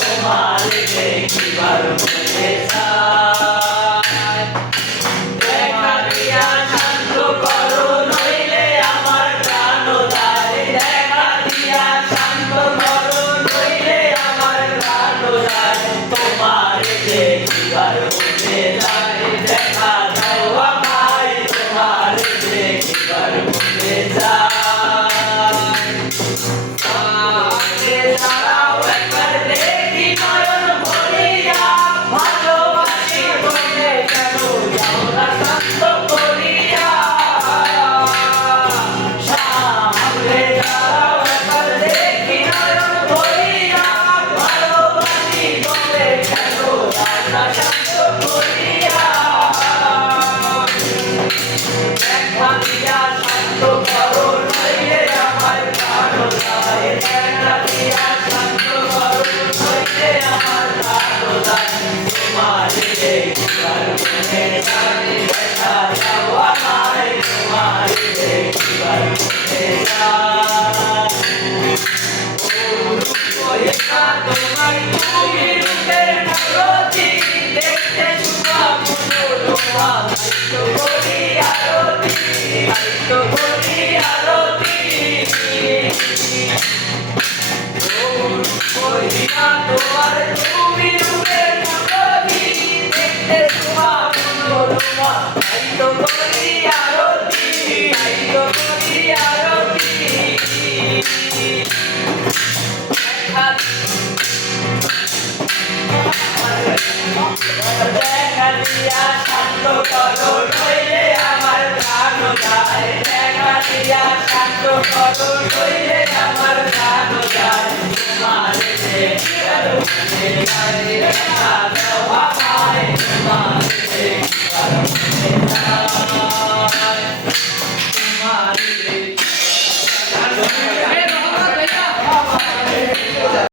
তোমার দেখিবার মনে চায়। দেখা দিয়া শান্ত করো নইলে আমার প্রাণ যায়। দেখা দিয়া শান্ত করো নইলে আমার প্রাণ যায়। তোমার দেখিবার মনে চায়। দেখা দাও আমায় তোমার দেখিবার মনে চায়। দাঁড়াও একবার দেখি নয়ন ভরিয়া, ভালোবাসি বলে কেন যাও না শান্ত করিয়া। সামনে দাঁড়াও একবার দেখি নয়ন ভরিয়া, ভালোবাসি বলে কেন যাও না শান্ত করিয়া। দেখা দিয়া শান্ত করো নইলে আমার প্রাণ যায়। দেখা দিয়া শান্ত করো নইলে আমার প্রাণ যায়। তোমার দেখিবার মনে চায়। দেখা দাও আমায় তোমার দেখিবার মনে চায়। তোমার তুমি রূপের নরতি, দেখতে শুভা মনোরমা। তো করি আরতি, তো করি আরতি। তোমার তুমি রূপের নরতি, দেখতে শুভা মনোরমা। তো করি আরতি, তো করি আরতি। দেখা দিয়া শান্ত করো নইলে আমার প্রাণ যায়। দেখা দিয়া শান্ত করো নইলে আমার প্রাণ যায়। তোমার দেখিবার মনে চায়। দেখা দাও